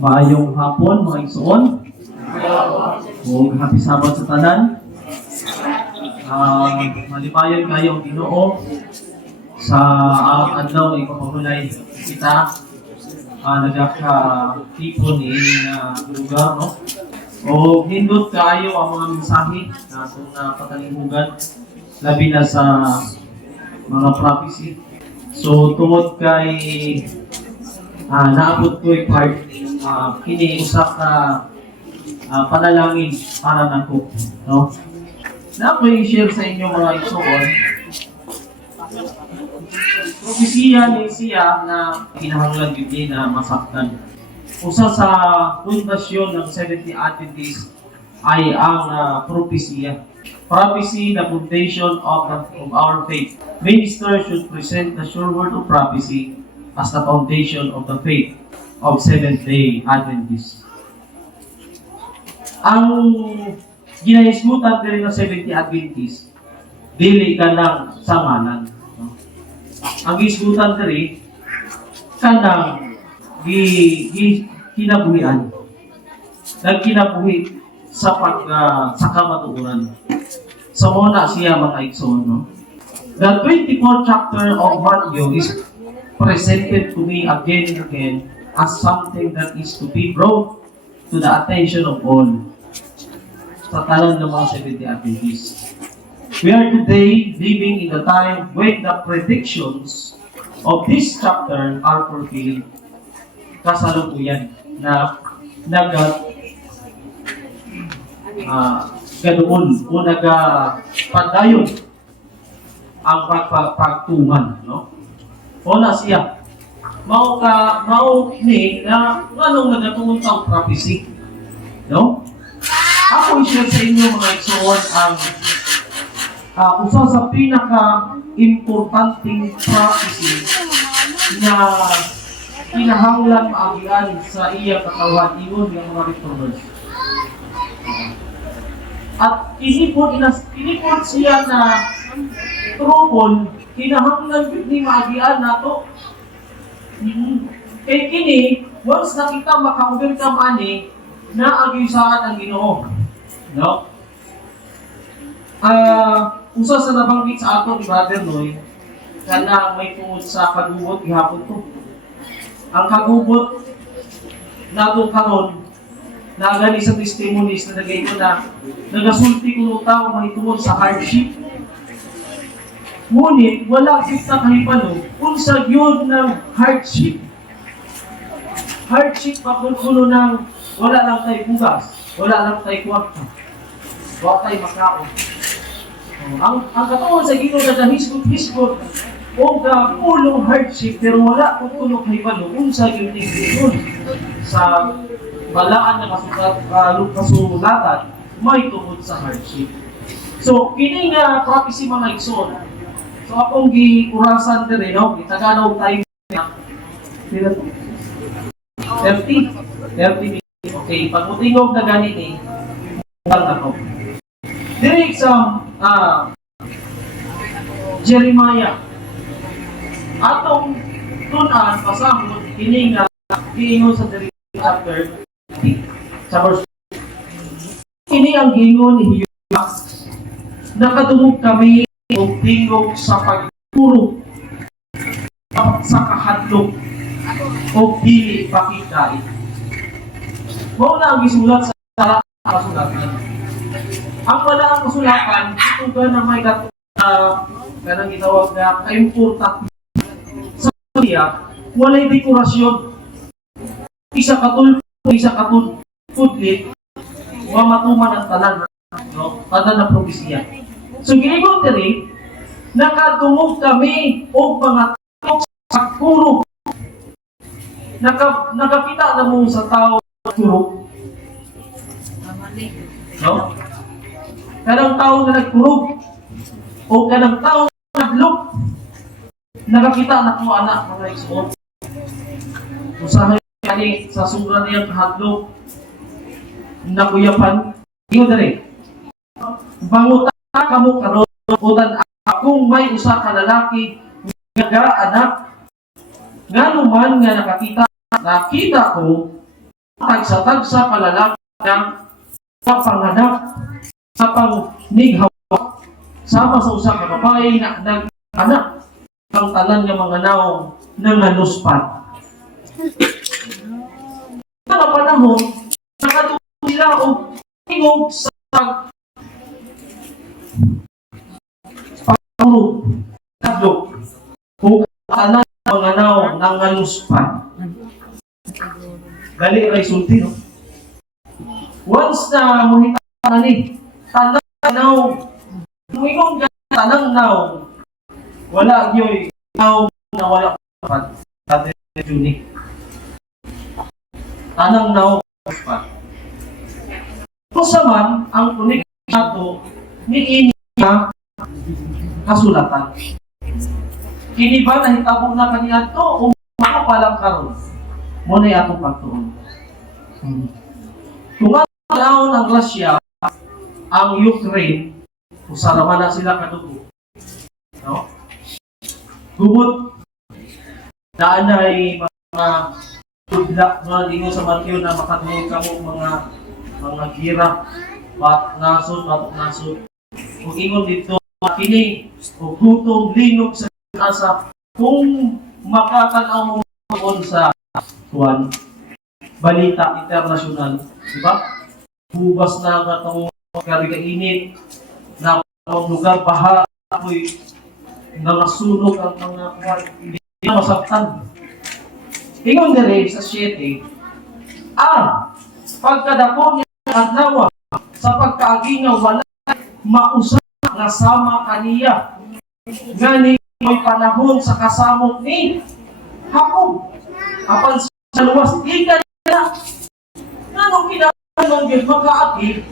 Maayong hapon, mga igsoon. O happy Sabbath sa tanan. Malipayon kayo ang Ginoo sa adlaw ay papahulay kita nagaka-people ni lugar, no? O hindot kayo ang mga mensahe na itong patalihugan, labi na sa mga prophecy. So tungod kay naabot ko yung part, kini usak ka panalangin para nako, no? Na ako i-share sa inyo mga igsoon. Propesiya ni siya na kinahanglan yun na masaktan. Usa sa pundasyon ng Seventh-day Adventist ay ang propesiya. Prophecy, the foundation of our faith. Minister should present the sure word of prophecy as the foundation of the faith of Seventh-day Adventists. Ang ginahisgutan din ng Seventh-day Adventist, dili ka ng samanan. No? Ang gisgutan din ka ng kinabuhian. Nagkinabuhi sa sa kamatuuran. So muna siya mga igsoon, no? The 24th chapter of Matthew is presented to me again and again as something that is to be brought to the attention of all sa talan ng mga Seventh-day Adventists. We are today living in the time when the predictions of this chapter are fulfilled. Kasalukuyan na ganoon o nagpadayon ang pagtuman, no? O na siya mao ni na anong nagatungod sa prophecy, no? Ako i-share sa inyo mga igsoon ang usa sa pinaka-importanting prophecy na kinahanglan maagian sa iya katawan ingon ng mga reformers. At inipon siya na trouble, kinahanglan gid ni maagian nato. Kay kini once nakita maka-overcome ani na agyusahan ang Ginoo, no? Usa sa nabanggit sa ato ni Brother Noy kana may tungod sa kagubot gihapon to. Ang kagubot nato karon nagani sa testimonies na nagaingon na nagasulti kuno tawo mahitungod sa hardship. Ngunit wala kita kahibalo unsa gyud ng hardship. Hardship pagkuno ng wala lang tayo bugas, wala lang tayo kwarta, wala tayo makaon. Ang katuon sa Ginoo na hisgot o pulong hardship pero wala kung kuno kahibalo unsa gyud ni Ginoo sa balaan na kasulatan may tungod sa hardship. So kini nga prophecy mga igsoon. So akong giurasan dire, no, Tagalog tayo 30. Okay, pagmutingog na ganit ako. Direct sa Jeremiah. Atong tunan pasahod kini nga giingon sa Jeremiah chapter 30 sa verse. Kini ang giingon ni Jehovah. Nakadungog kami og tingog sa pagturo sa kahadlok o dili pakitay. Mao na ang gisulat sa kasulatan. Ang wala ang kasulatan, ito ba na may kanang gitawag na ka-important sa Biblia, walay dekorasyon. Isa katulpudlit, mamatuman ang tanan, no? Tanan na propesiya. So giingon diri, nakadungog kami og mga tok sa kurog. Nakakita na mo sa tao kurog. No? Kanang tao na nagkurog o kanang tao na naglok, nakakita na ko anak mga igsoon. Usahay kani sa sura niya kahadlok nakuyapan. Iyo dere. Bangutan kamo karon utan akong may usa ka lalaki nga anak ngano man nga nakita ko tagsa-tagsa kalalaki ng kapanganak sa pangnighaw sama sa usa ka babae na nag-anak ang tanan nga mga naong nangaluspat. Sa panahon, nakatulong sila og tingog sa pagpangulog, kadlok, o tanan nga mga naong nangaluspat. Dali ray sulti, no? Once na muhita na ni, tanang naong, muingong tanang naong, wala yoy naong na wala pa tatay Juni. Tanang naong pa. Kung saman, ang kunik nato ni ini na kasulatan. Kini ba nahitabog na kaniya to o ano palang karon? Muna yung atong pagtuon. Kung ang ang Russia, ang Ukraine, usaraman na sila kadugo. No? Gubot, daan na ay mga tudlak, mga dingo sa Matthew na makatulog ka mo mga gira, batok nasod. Kung ingon dito, kini, o gutom, linog sa asa, kung makatanaw mo sa Juan, balita internasyonal, di ba? Hubas na katong karigainit na ang lugar baha ako'y nangasunog ang mga hindi na masaktan. Ingon dire sa 7, pagkadako niya adlaw sa pagkaagingaw wala mausa nga sama kaniya. Ngani may panahon sa kasamok ni Jacob. Apan sa luwas di ka na nanong kinahanglan gyud makaagi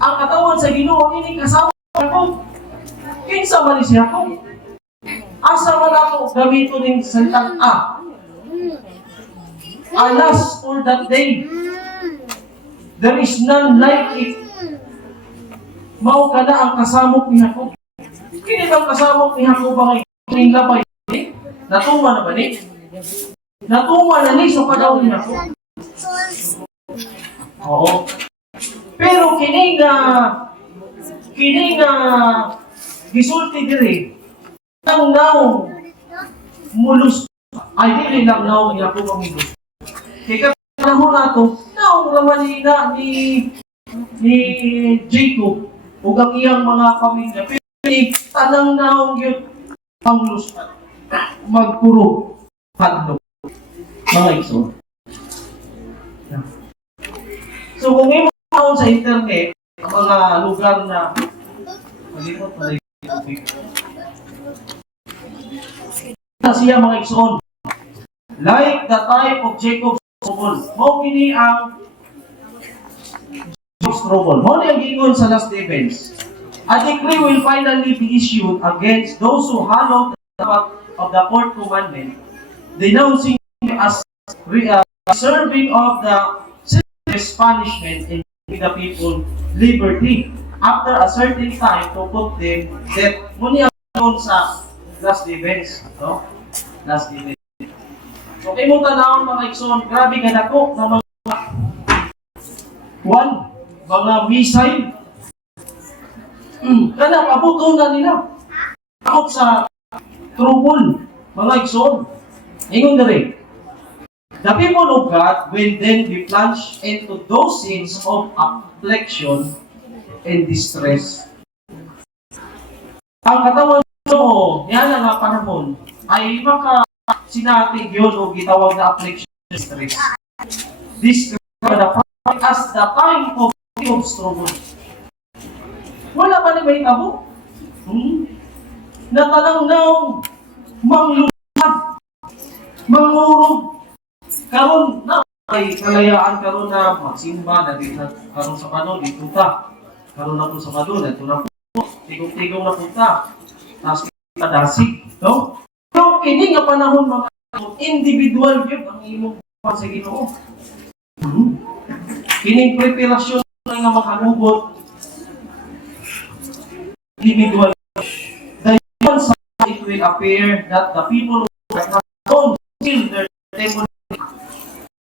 ang katawan sa Ginoo ini kasama ko. Kinsa man si Jacob? Asa man ako gamito ning salitang alas for that day. There is none like it. Mao kada ang kasamok ni Jacob. Kini bang kasamok ni Jacob ang ning labay? Natuma na ba ni? Natuma na ni so kadaw ni Jacob. Oo. Pero kini nga gisulti diri ang naong mulus ay dili lang naong ni Jacob ang mulus. Kaya panahon nato naong ramanina ni Jacob ug ang iyang mga pamilya. Pero tanang naong yun ang mulus magpuro hadlok mga igsoon. So kung may mga sa internet, ang mga lugar na malimot na siya mga igsoon. Like the type of Jacob's trouble. Mo kini ang Jacob's trouble. Mo ni ang gingon sa last events. A decree will finally be issued against those who hallow the of the fourth commandment, denouncing as serving of the serious punishment and giving the people liberty after a certain time to put them death. Muna ang sa last events, no? Last events. So, kayo mong tanawang mga igsoon, grabe ka na po na mga missile. Kana, pabuto na nila. Out sa trouble, mga igsoon. Ingon na rin. The people of God will then be plunged into those scenes of affliction and distress. Ang katawan mo, yan ang mga panahon, ay sinatig yun o gitawag na affliction and distress. This as the time of struggle. Wala pa ni may tabo. Natanang manglulad, mangurog. Karon na ay kalayaan karon na magsimba na din karon sa Mano dito ta. Karon na po sa Mano na ito na po. Tigong-tigong na punta. Tapos kita dasig, no? Pero kini nga panahon mga individual yun ang imong sa Ginoo. Kining preparasyon nga makalubot individual. The human side it will appear that the people who don't feel their temple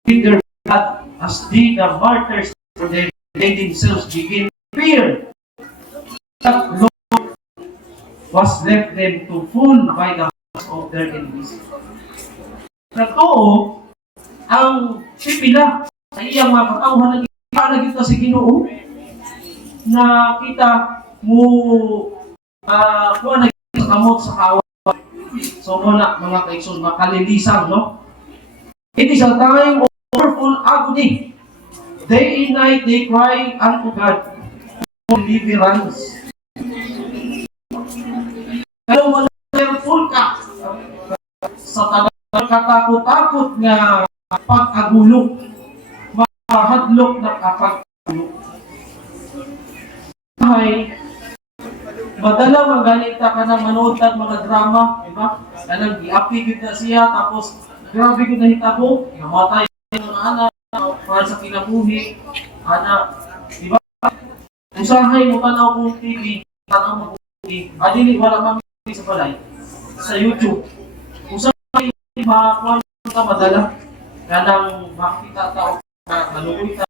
with their blood as did the martyrs they themselves begin to fear that Lord was left them to fall by the hands of their enemies. Katoo, ang sipila sa iyang mga katauhan ng ipanag ito sa Ginoo na kita mo kuha na sa kamot sa kawan. So muna mga kaigsoon, makalilisan, no? It is a time of powerful agony. Day and night they cry unto God for deliverance. Kaya mo careful ka sa talagang katakot-takot nga pag-agulok, mahadlok na kapag-agulok. Ay, madala maganita ka na manood ng mga drama, di ba? Kanang i-update na siya, tapos grabe ko nahitabo, namatay yung mga anak, para sa kinabuhi, anak, di ba? Usahay mo tanaw kong TV, tanaw mo kong TV, adili wala mang sa balay, sa YouTube. Usahay makakuha ka madala, kanang makita tao, malukoy ta.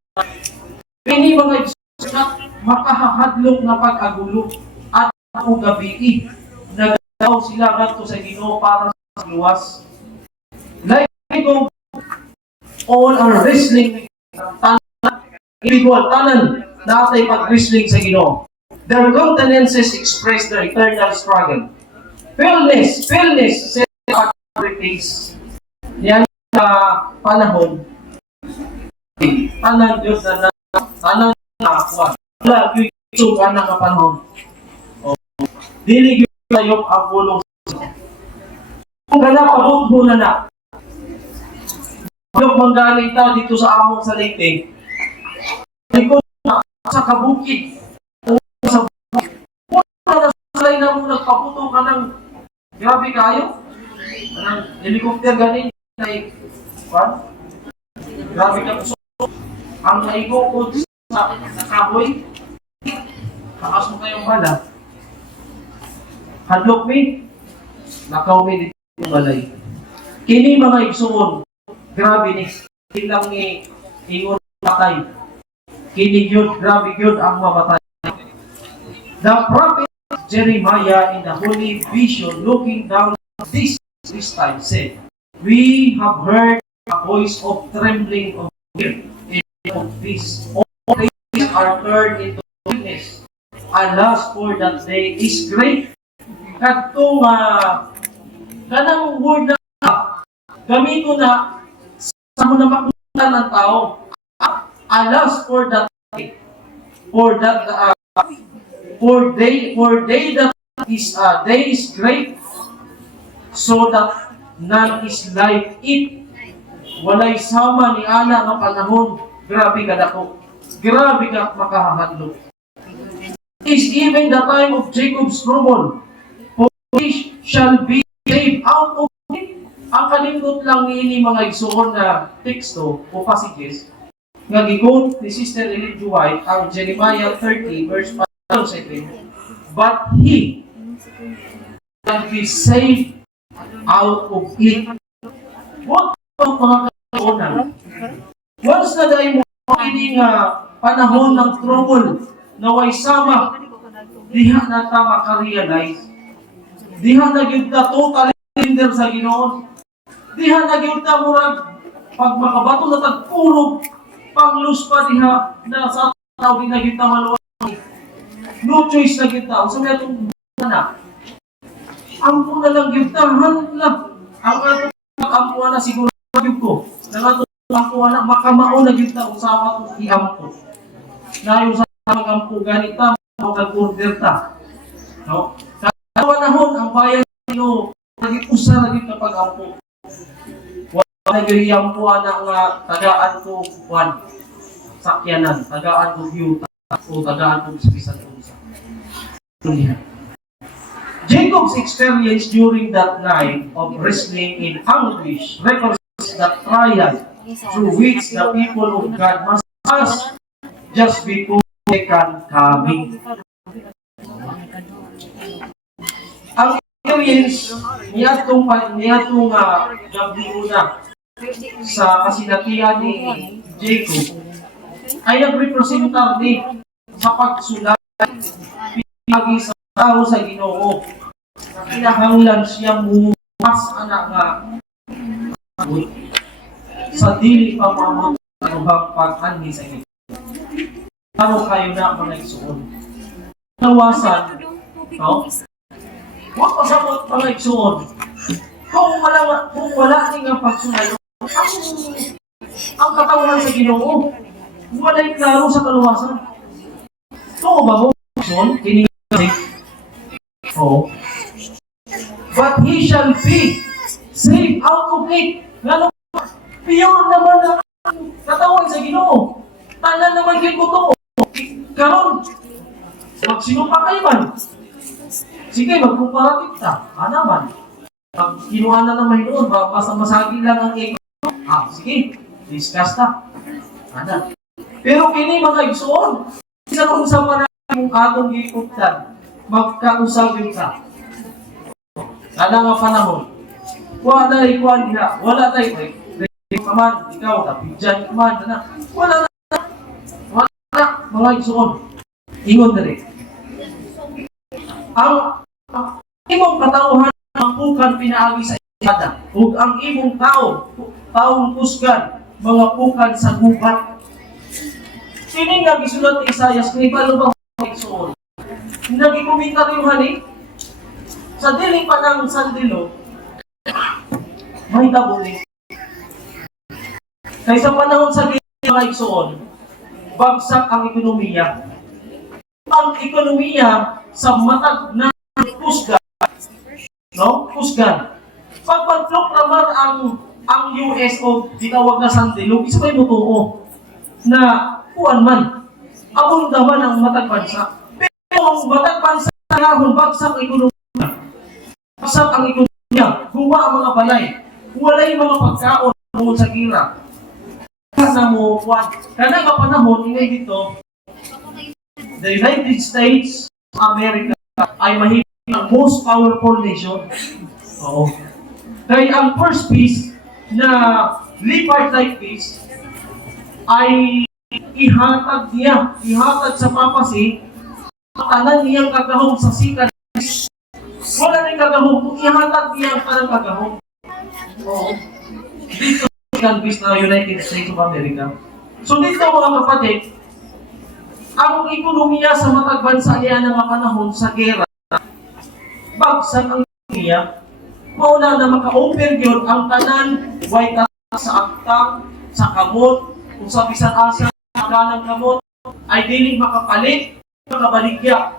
Pini mga ibsulat, makahahadlok na pag-agulok at ako gabi, nagdaw sila ganto sa Ginoo para sa luwas. Like ko, all are wrestling, individual tanan natay pag-wrestling sa Ginoo. Their countenances express their eternal struggle. Fearless, set at face. Yan sa panahon, tanan Diyos na tanan na wala yung isukan na kapanahon. Dili yung tayo ang bulong. Kung ganap, abot mo na. Yung manggaling ta dito sa among sa Leyte, likod na sa kabukid, sa bukid. Kung na salay na mo nagpaputo ka ng grabe kayo, ng helicopter ganin, ay, grabe ka puso. Ang naigukod sa kahoy, taas mo kayong bala. Hadlok mi, nakaw mi dito yung balay. Kini mga igsuon, grabe ni, ilang ni ingon patay. Kini yun, grabe yun ang mamatay. The prophet Jeremiah in the holy vision looking down this time said, we have heard a voice of trembling of fear and of peace. All things are turned into weakness. Alas, for that day is great. Kadtong kanang word na gamito na sa mo na makita ng tao. Alas, for that day, for day that is day is great, so that none is like it. Walay sama ni ana nga panahon. Grabe ka dako. Grabe ka makahadlok. Is even the time of Jacob's trouble, for he shall be saved out of it. Ang kalindot lang niini mga igsuon na teksto o passages nga gigon ni Sister Ellen G. White ang Jeremiah 30 verse 5. But he shall be saved out of it. What ang mga kaunan? Once na dahil mo ini nga panahon ng trouble na way sama, diha na ta makarealize, diha na gyud ta totally surrender sa Ginoo, diha na gyud ta murag pag makabato na tagpurog panglus pa diha na sa tao di na gyud ta maluwas. No choice na gyud ta usa na tong na ampo na lang gyud ta hanla ang ato ampo na siguro gyud ko na ampo na makamao na gyud ta usawa to iampo na yung magampo ganita mag-order ta. No? Sa panahon ang bayan nino nag-usa na gyud kapag ampo. Wala gyud po ana nga tagaan ko kwan sakyanan, tagaan ko view o tagaan ko spisan ko sa. Jacob's experience during that night of wrestling in anguish records the trial through which the people of God must pass just before they can coming. Ang experience niyatong gabi una sa kasinatian ni Jacob ay nagrepresentar ni sa pagsulat pinagi sa tao sa Ginoo. Kinahanglan siya muwas anak nga sa dili pa maamot ang pag-anhi sa Ginoo. Ano kayo na mga igsoon? Nawasan, no? Huwag pasabot mga igsoon. Kung wala nga pagsunayo, ang katawan sa Ginoo, wala'y klaro sa kaluwasan. So, ba mo, igsoon, kiningasin? Oo. But he shall be saved out of it. Ngano, pure naman ang katawan sa Ginoo. Tanan naman kayo ko to. Karon, magsinumpa kayo man. Sige, magkumparatif ta. Man. Pag kinuha na naman doon, basta masagi lang ang ego. Sige, discuss ta. Pero kini mga igsoon, isa kung sa manang atong gikutan, magkausapin ka. Kada nga panahon, wala ikuan diha, wala tayo, kaman, ikaw, napidyan kaman, wala na, mga igsoon. Ingon na rin. Ang imong katauhan ang pukan pinaagi sa isada, ug ang imong taong kusgan, mga pukan sa gubat. Kini nga gisulat ni Isaias, kay balo ba mga igsoon? Nagikomentaryo hani, sa dili pa ng sandilo, may tabuli. Kaya sa panahon sa mga igsoon, bagsak ang ekonomiya. Ang ekonomiya sa matag na kusgan, no? Kusgan. Pag pag-proklamar ang US o tinawag na sandilo, isa may mutuo na kuan man. Abong daman ang matag bansa. Pero ang matag bansa kahon bagsak ang ekonomiya. Bagsak ang ekonomiya. Gumawa ang mga balay. Walay mga pagkaon tungkol sa gira. Kana mo kuan. Kana nga panahon ingay dito, the United States of America ay mahigit ang most powerful nation. Oo. Kaya ang first piece na tripartite peace ay ihatag sa papasi, tanan niyang kagahong sa sikat. Wala nang kagahong, kung ihatag niya ang parang kagahong. Oo. Dito sa peace na United States of America. So dito mga kapatid, ang ekonomiya sa matag bansa niya ng mga panahon sa gera, bagsak ang ekonomiya, mauna na maka-open yun ang tanan, white sa aktang, sa kamot, kung sa bisan asa, ng kamot, ay dinig makapalit, makabaligya.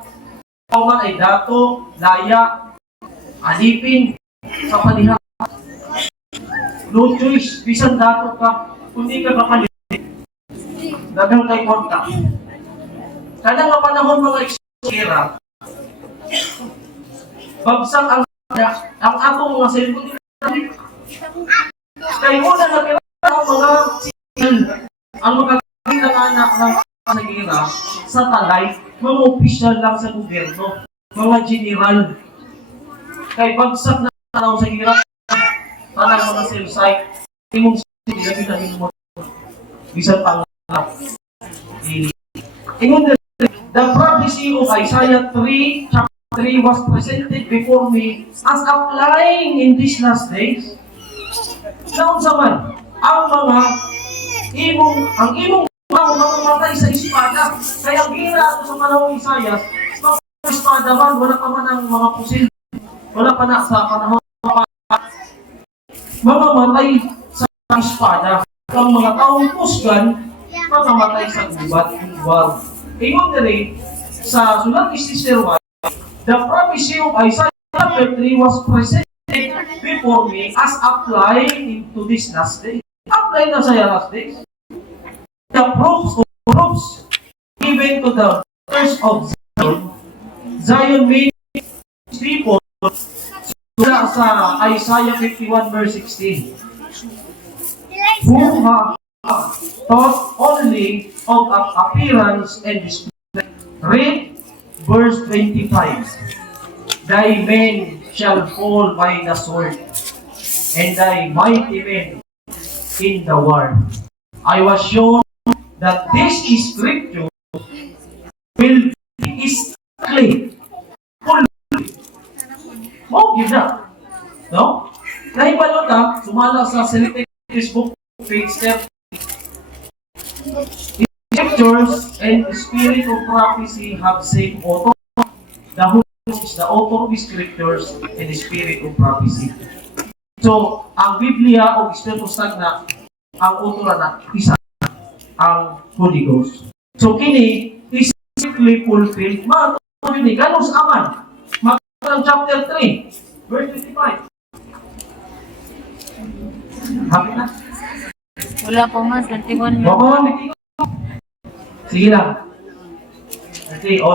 Kung man ay dato, laya, alipin, sa paliha. No choice, bisan dato ka, kundi ka kapalit, dagang kay konta. Kada nga panahon mga eksera, bagsak ang atong mga cellphone. Kaya una na kailangan ang mga ang magkakaroon ng anak ng gira sa talay, mga opisyal lang sa gobyerno, mga general. Kaya bagsak na tanaw sa gira, tanang mga cell site, imong sinabi mo, bisan pangalap. Ingon the prophecy of Isaiah 3, chapter 3 was presented before me as applying in these last days. Naon sa man, ang imong mamamatay sa espada. Kaya ang gira sa panahon ni Isaias, mga espada man, wala pa man ang mga pusil. Wala pa na sa panahon mamamatay sa espada. Ang mga taong kusgan, mamamatay sa gubat. Ingon na rin, sa sulat ni Sister White, the prophecy of Isaiah chapter 3 was presented before me as applying into this last day. Apply na sa last days. The proofs given to the church of Zion means people sa Isaiah 51 verse 16 who have thought only of appearance and display. Read verse 25. Thy men shall fall by the sword, and thy mighty men in the war. I was shown that this is scripture will be strictly full. Give na. No? Dahil balot ka, sumala sa Selected Facebook page step. Scriptures and the spirit of prophecy have same author. The Holy Ghost is the author of the scriptures and the spirit of prophecy. So, ang Biblia o Espiritu Santo, ang author na isa ang Holy Ghost. So, kini is strictly fulfilled. Matutuloy ni Ganos Aman. Magkakaroon chapter 3, verse 25. Happy na? Wala po man, 21 Baba lang, hindi ko. Sige lang.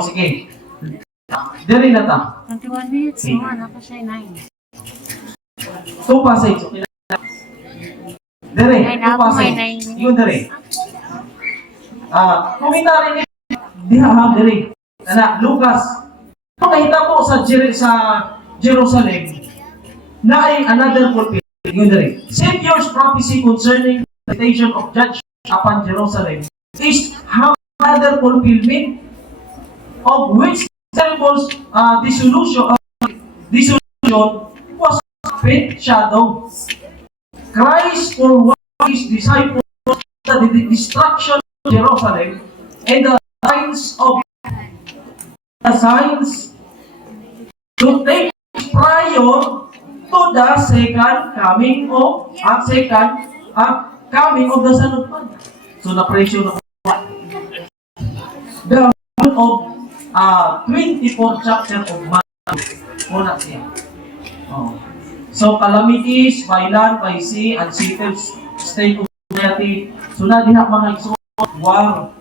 Sige. Dari na ta. 21 minutes, Okay. man, ako siya 9. Two passage. Okay na. Dari, Ay, two ako may passage. nine. Yun, dari. Komentary niya. Dihaham, dari. Lucas. Kung nakita po sa Jerusalem, na ay another fulfillment. Yun, dari. Savior's prophecy concerning the visitation of judge upon Jerusalem is another fulfillment of which terrible dissolution was faith shadow. Christ for one his disciples the destruction of Jerusalem and the signs to take prior to the second coming of the Son of Man. So the pressure of the of 24th chapter of Matthew. Muna siya. So, calamities by land, by sea, and settled state of society. So, na diha mga igsoon, war.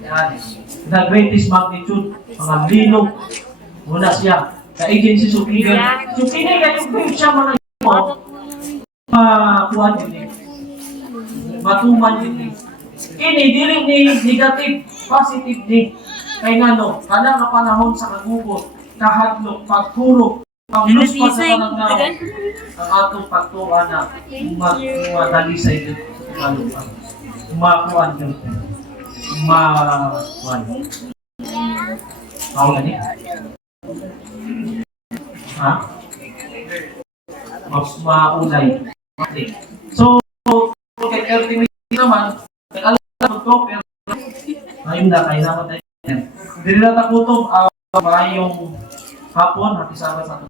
Yan. The greatest magnitude, mga linog. Muna siya. The agencies of evil. So, kini kayo siya mga igsoon. Kuhan yun eh. Matuman yun eh. Kini, dili ni negative, positive ni. Kaya nga no, kada nga panahon sa kagugot, kahadlok, pagkurok, pangluspa sa panagnaw, ang atong pagtuwa na madalisay yun, makuan yun, makuan. Kaulan niya? Ha? Maulay. Okay. So, kay 30 minutes naman, alam na ito, pero ayun na, kaya naman tayo. Dili na takutom, maayong hapon, hati sa